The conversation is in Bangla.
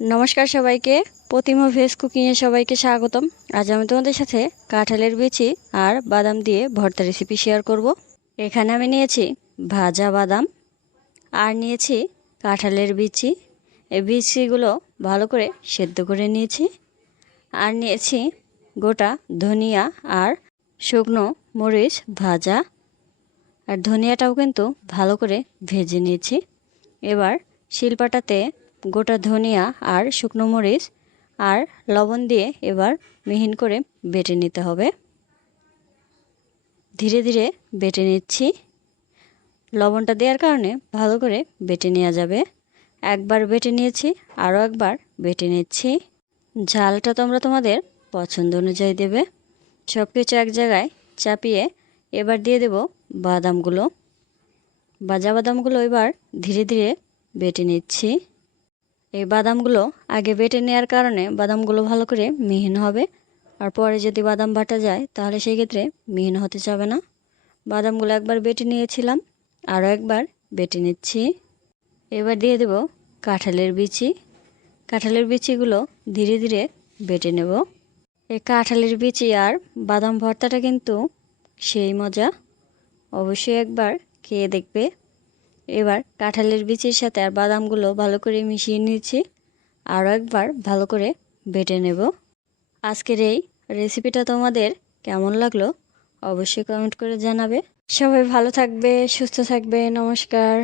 নমস্কার সবাইকে, প্রতিমা ভেজ কুকিংয়ে সবাইকে স্বাগতম। আজ আমি তোমাদের সাথে কাঁঠালের বিচি আর বাদাম দিয়ে ভর্তা রেসিপি শেয়ার করব। এখানে আমি নিয়েছি ভাজা বাদাম আর নিয়েছি কাঁঠালের বিচি। এই বিচিগুলো ভালো করে সেদ্ধ করে নিয়েছি। আর নিয়েছি গোটা ধনিয়া আর শুকনো মরিচ ভাজা, আর ধনিয়াটাও কিন্তু ভালো করে ভেজে নিয়েছি। এবার শিলপাটাতে গোটা ধনিয়া আর শুকনো মরিচ আর লবণ দিয়ে এবার মিহিন করে বেটে নিতে হবে। ধীরে ধীরে বেটে নিচ্ছি। লবণটা দেওয়ার কারণে ভালো করে বেটে নেওয়া যাবে। একবার বেটে নিয়েছি, আরও একবার বেটে নিচ্ছি। ঝালটা তোমরা তোমাদের পছন্দ অনুযায়ী দেবে। সব কিছু এক জায়গায় চাপিয়ে এবার দিয়ে দেব বাদামগুলো। ভাজা বাদামগুলো এবার ধীরে ধীরে বেটে নিচ্ছি। এই বাদামগুলো আগে বেটে নেওয়ার কারণে বাদামগুলো ভালো করে মিহিন হবে, আর পরে যদি বাদাম বাটা যায় তাহলে সেই ক্ষেত্রে মিহিন হতে যাবে না। বাদামগুলো একবার বেটে নিয়েছিলাম, আরও একবার বেটে নিচ্ছি। এবার দিয়ে দেব কাঁঠালের বিচি। কাঁঠালের বিচিগুলো ধীরে ধীরে বেটে নেব। এই কাঁঠালের বিচি আর বাদাম ভর্তাটা কিন্তু সেই মজা, অবশ্যই একবার খেয়ে দেখবে। এবার কাঁঠালের বিচির সাথে আর বাদামগুলো ভালো করে মিশিয়ে নিয়েছি, আরও একবার ভালো করে বেটে নেব। আজকের এই রেসিপিটা তোমাদের কেমন লাগলো অবশ্যই কমেন্ট করে জানাবে। সবাই ভালো থাকবে, সুস্থ থাকবে। নমস্কার।